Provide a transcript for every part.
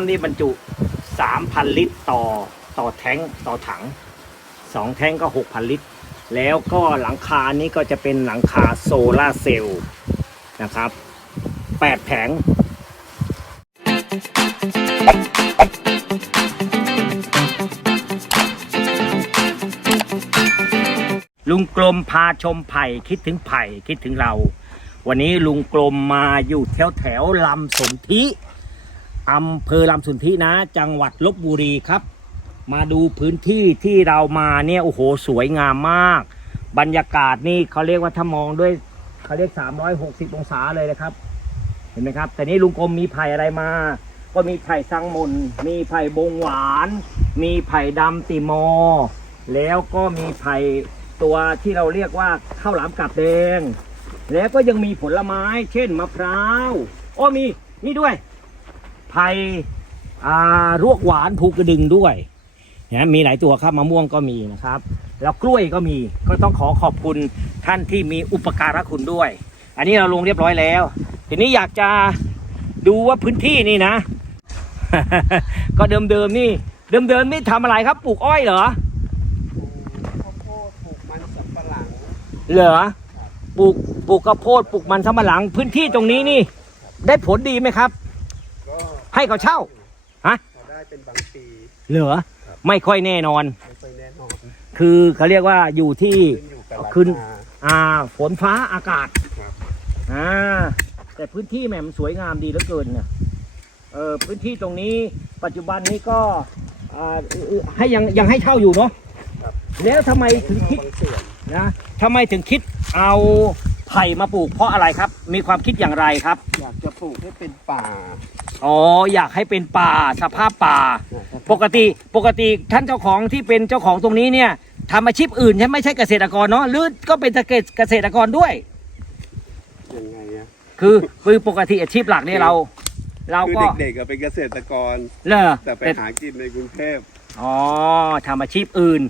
ำนี่บรรจุ 3,000 ลิตรต่อต่อแท้งต่อถัง 2 แท้งก็ 6,000 ลิตร แล้วก็หลังคานี้ก็จะเป็นหลังคาโซลาร์เซลล์นะครับ 8 แผงลุงกลมพาชมไผ่คิดถึงไผ่คิดถึงเรา วันนี้ลุงกลมมาอยู่แถวแถวลำสนธิ อำเภอลำสุนธินะจังหวัดลบบุรีครับ มาดูพื้นที่ที่เรามาเนี่ยโอ้โหสวยงามมาก บรรยากาศนี่เขาเรียกว่าถ้ามองด้วยเขาเรียก 360 องศาเลยนะครับ เห็นไหมครับ แต่นี่ลุงกรมมีไผ่อะไรมา ก็มีไผ่สังมนมีไผ่บงหวาน มีไผ่ดำติมอ แล้วก็มีไผ่ตัวที่เราเรียกว่าข้าวหลามกาบแดง แล้วก็ยังมีผลไม้ เช่นมะพร้าว โอ้มีนี่ด้วย ไผ่อ่ารวกหวานภูกระดึงด้วยนะมีหลายตัวครับมะม่วงก็มีนะครับ แล้วกล้วยก็มีก็ต้องขอขอบคุณท่านที่มีอุปการะคุณด้วย อันนี้เราลงเรียบร้อยแล้ว ทีนี้อยากจะดูว่าพื้นที่นี่นะ ก็เดิมๆนี่ เดิมๆนี่ทำอะไรครับปลูกอ้อยเหรอข้าวโพดปลูกมันสำปะหลังเหรอปลูกปลูกข้าวโพดปลูกมันสำปะหลัง พื้นที่ตรงนี้นี่ ได้ผลดีไหมครับก็ ให้เขาเช่าฮะพอได้เป็นบางปีเหรอไม่ค่อยแน่นอน ไม่ค่อยแน่นอนคือเขาเรียกว่าอยู่ที่ ขึ้นอยู่กับราขึ้น คา อ่าฝนฟ้าอากาศครับ อ่าแต่พื้นที่แหม่มนสวยงามดีเหลือเกินเนี่ยเออพื้นที่ตรงนี้ปัจจุบันนี้ก็อ่าเอ่อให้ยังยังให้เช่าอยู่เนาะครับแล้วทำไมถึงคิดบางส่วนนะทำไมถึงคิดเอา ไผ่มาปลูกเพราะอะไรครับ มีความคิดอย่างไรครับ อยากจะปลูกให้เป็นป่า อ๋ออยากให้เป็นป่าสภาพป่านะครับปกติปกติท่านเจ้าของที่เป็นเจ้าของตรงนี้เนี่ยทำอาชีพอื่นใช่ไหมไม่ใช่เกษตรกรเนาะหรือก็เป็นเกษตรกรด้วย ยังไงอะคือคือปกติอาชีพหลักเนี่ยเรา เราคือก็เด็กๆอะเป็นเกษตรกร เลอแต่ไปแต่หากินในกรุงเทพอ๋อทำอาชีพอื่น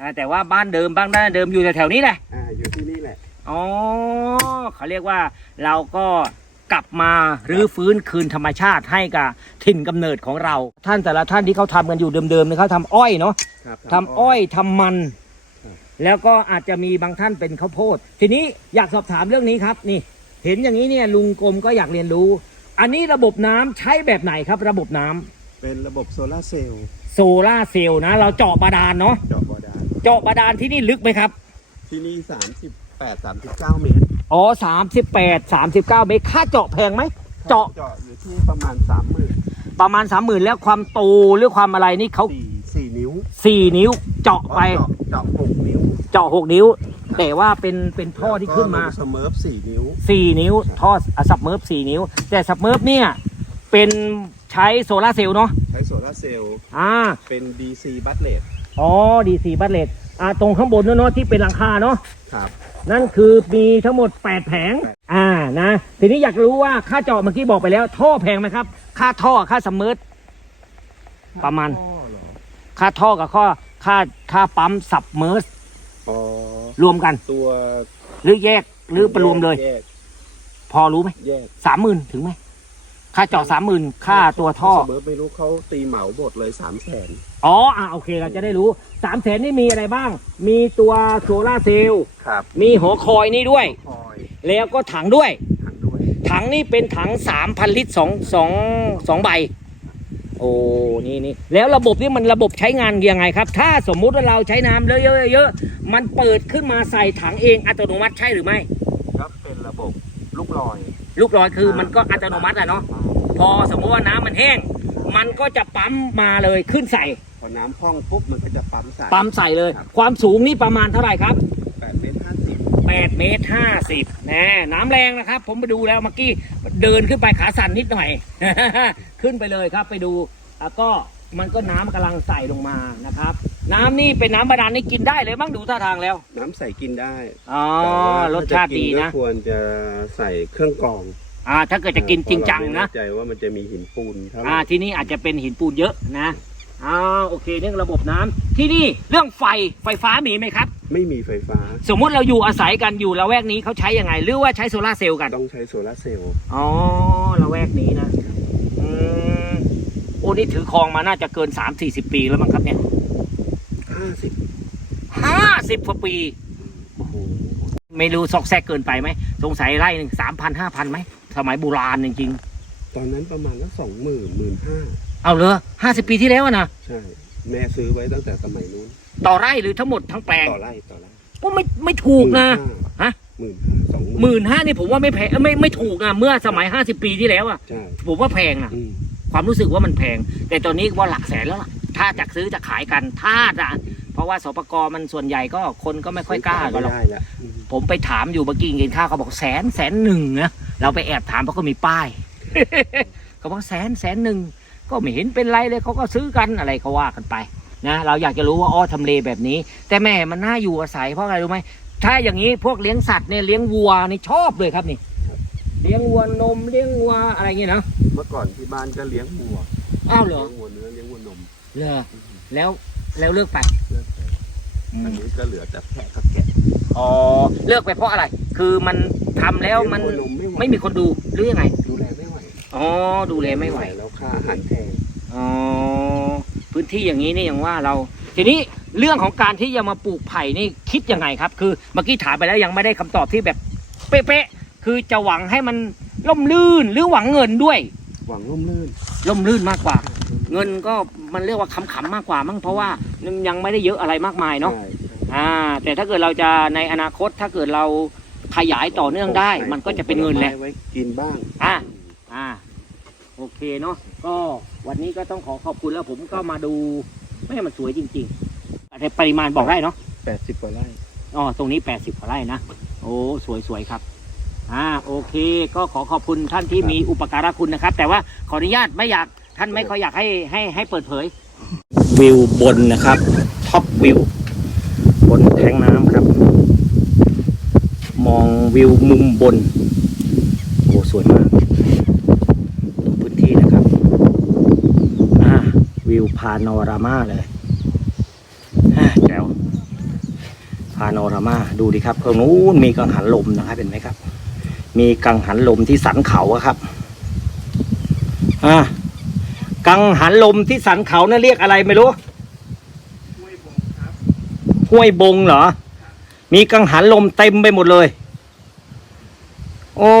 อ่าแต่ว่าบ้านเดิมบ้านด้านเดิมอยู่แถวๆนี้แหละ อ่าอยู่ที่นี่แหละ อ๋อเขาเรียกว่าเราก็กลับมารื้อฟื้นคืนธรรมชาติให้กับถิ่นกำเนิดของเรา ท่านแต่ละท่านที่เขาทำกันอยู่เดิมๆเนี่ยเขาทำอ้อยเนาะครับทำอ้อยทำมันครับแล้วก็อาจจะมีบางท่านเป็นข้าวโพด ทีนี้อยากสอบถามเรื่องนี้ครับนี่ เห็นอย่างนี้เนี่ยลุงกรมก็อยากเรียนรู้ อันนี้ระบบน้ำใช้แบบไหนครับ ระบบน้ำเป็นระบบโซลาร์เซลล์โซล่าร์เซลล์นะ เราเจาะบาดาลเนาะเจาะบาดาลเจาะบาดาลที่นี่ลึกไหมครับ ที่นี่ 38 39เมตร อ๋อสามสิบแปดสามสิบเก้าเมตรค่าเจาะแพงไหม เจาะ เจาะอยู่ที่ประมาณ30,000ประมาณสามหมื่นแล้วความโตหรือความอะไรนี่เขา4 4นิ้วสี่นิ้วเจาะไป เจาะเจาะ6นิ้วเจาะหกนิ้ว แต่ว่าเป็นเป็นท่อที่ขึ้นมา แล้วก็ลงสเมิร์ฟ4นิ้ว สี่นิ้วท่ออะสับเมิร์ฟสี่นิ้ว แต่สับเมิร์ฟเนี่ยเป็นใช้โซลาร์เซลล์เนาะใช้โซลาร์เซลล์ อ่าเป็น DC บัตเลตอ๋อดีซีบัตเลต อ่าตรงข้างบนนู้นเนาะที่เป็นหลังคาเนาะครับ นั่นคือมีทั้งหมด 8 แผง อ่านะ ทีนี้อยากรู้ว่าค่าเจาะเมื่อกี้บอกไปแล้ว ท่อแพงไหมครับ ค่าท่อค่าสับเมิร์ฟประมาณท่อเหรอค่าท่อกับข้อค่าค่าปั๊มสับเมิร์ฟอ๋อรวมกัน ตัวหรือแยกหรือประรวมเลยแยกพอรู้ไหมแยกสามหมื่นถึงไหม ค่าเจาะสามหมื่นค่าตัวท่อสเมิร์ฟไม่รู้เขาตีเหมาหมดเลยสามแสนอ๋ออะโอเคเราจะได้รู้สามแสนนี่มีอะไรบ้าง มีตัวโซลาร์เซลล์ครับมีหัวคอยนี่ด้วย คอยแล้วก็ถังด้วยถังด้วยถังนี่เป็นถังสามพันลิตรสองสองสองใบ โอ้นี่นี่แล้วระบบนี่มันระบบใช้งานยังไงครับ ถ้าสมมุติว่าเราใช้น้ำเยอะๆเยอะๆมันเปิดขึ้นมาใส่ถังเองอัตโนมัติใช่หรือไม่ ก็เป็นระบบลูกลอย ลูกลอยคือมันก็อัตโนมัติอะเนาะพอสมมติว่าน้ำมันแห้ง มันก็จะปั๊มมาเลยขึ้นใส่พอน้ำพองปุ๊บมันก็จะปั๊มใส่ปั๊มใส่เลยครับความสูงนี่ประมาณเท่าไหร่ครับแปดเมตรห้าสิบ8เมตร50แน่น้ำแรงนะครับ ผมไปดูแล้วเมื่อกี้เดินขึ้นไปขาสั่นนิดหน่อย ขึ้นไปเลยครับไปดูแล้วก็มันก็น้ำกำลังใส่ลงมานะครับ น้ำนี่เป็นน้ำบาดาลนี่กินได้เลยมั้งดูท่าทางแล้ว น้ำใส่กินได้อ๋อ แต่ว่รสชาติดีนะถ้จกิก็ควรจะใส่เครื่องกรองอ่า ถ้าเกิดจะกินจริงจังเพานะเราไม่แใจว่ามันจะมีหินปูนเท่าไหร่อ่า ที่นี่อาจจะเป็นหินปูนเยอะนะอ่าโอเค เรื่องระบบน้ำที่นี่เรื่องไฟ ไฟฟ้ามีไหมครับ ไม่มีไฟฟ้า สมมุติเราอยู่อาศัยกันอยู่ละแวกนี้เขาใช้ยังไง หรือว่าใช้โซลาร์เซลล์กัน ต้องใช้โซลาร์เซลล์อ๋อละแวกนี้นะ อืม โอ้ นี่ถือครองมาน่าจะเกินสามสี่สิบปีแล้วมั้งครับเนี่ย ห้าสิบห้าสิบกว่าปีโอ้โหไม่รู้ซอกแซกเกินไปไหมสงสัยไร่หนึ่งสามพันห้าพันไหมสมัยโบราณจริงตอนนั้นประมาณก็สองหมื่นหมื่นห้าๆเอาเลยห้าสิบปีที่แล้วอะนะใช่ แม่ซื้อไว้ตั้งแต่สมัยนู้นต่อไร่หรือทั้งหมดทั้งแปลงต่อไร่ต่อไร่ก็ไม่ไม่ถูกนะ ฮะ หมื่นห้าสองหมื่นห้านี่ผมว่าไม่แพงเอ้ยไม่ไม่ถูกนะเมื่อสมัยห้าสิบปีที่แล้วอะใช่ผมว่าแพงนะอืมความรู้สึกว่ามันแพง แต่ตอนนี้ว่าหลักแสนแล้วล่ะ ถ้าจะซื้อจะขายกัน ถ้าจะเพราะว่าสปกรมันส่วนใหญ่ก็คนก็ไม่ค่อยกล้ากันหรอกไม่ได้ละอืมผมไปถามอยู่เมื่อกี้กินข้าวเขาบอกแสนแสนหนึ่งนะเราไปแอบถามเพราะเขามีป้าย เขาบอกแสนแสนหนึ่งก็ไม่เห็นเป็นไรเลยเขาก็ซื้อกันอะไรเขาว่ากันไปนะเราอยากจะรู้ว่าอ้อทำเลแบบนี้ แต่แม่มันน่าอยู่อาศัยเพราะอะไรรู้ไหมถ้าอย่างนี้พวกเลี้ยงสัตว์เนี่ยเลี้ยงวัวนี่ชอบเลยครับนี่ เลี้ยงวัวนมเลี้ยงวัวอะไรเงี้ยนะเมื่อก่อนที่บ้านก็เลี้ยงวัวอ้าวเหรเลี้อยงวัวเนื้อเลี้ยงวัวนม เหรอแล้วแล้วเลิกไปเลิกไปอันนี้ก็เหลือแต่แพะกับแกะอ๋อเลิกไปเพราะอะไร คือมันทำแล้วมันเลี้ยงวัวนมไม่มีคนดูหรือยังไงดูแลไม่ไหวอ๋อดูแลไม่ไหวแล้วค่าอาหารแพงอ๋อพื้นที่อย่างนี้นี่อย่างว่าเรา ทีนี้เรื่องของการที่จะมาปลูกไผ่นี่คิดยังไงครับ คือเมื่อกี้ถามไปแล้วยังไม่ได้คำตอบที่แบบเป๊ะๆคือจะหวังให้มันล่มลื่นหรือหวังเงินด้วย หวังร่มรื่น ล่มลื่นมากกว่า เงินก็มันเรียกว่าขำๆมากกว่ามั้งเพราะว่ายังไม่ได้เยอะอะไรมากมายเนาะใช่อ่า แต่ถ้าเกิดเราจะในอนาคตถ้าเกิดเราขยายต่อเนื่องได้ มันก็จะเป็นเงินแหละไว้กินบ้างอะอ่าโอเคเนาะก็วันนี้ก็ต้องขอขอบคุณแล้วผมก็มาดูแม่มันสวยจริงๆแต่ปริมาณบอกได้เนาะแปดสิบกว่าไร่อ๋อตรงนี้80กว่าไร่นะโอ้สวยๆครับอ่าโอเค ก็ขอขอบคุณท่านที่มีอุปการะคุณนะครับ แต่ว่าขออนุญาตไม่อยาก ท่านไม่ค่อยอยากให้ให้ให้เปิดเผย วิวบนนะครับท็อปวิวบนแทงน้ำครับ มองวิวมุมบนโอ้สวยมากพื้นที่นะครับอ่าวิวพาโนรามาเลยแจ๋วพาโนรามาดูดิครับตรงนู้นมีกังหันลมนะครับเห็นไหมครับ มีกังหันลมที่สันเขาครับอ่า กังหันลมที่สันเขานั่นเรียกอะไรไม่รู้ห้วยบงเหรอ มีกังหันลมเต็มไปหมดเลย โอ้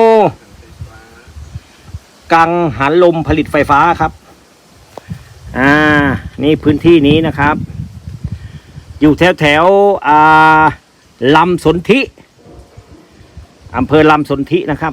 กังหันลมผลิตไฟฟ้าครับ อ่า นี่พื้นที่นี้นะครับ อยู่แถวแถวอ่าลำสนธิอำเภอลำสนธินะครับ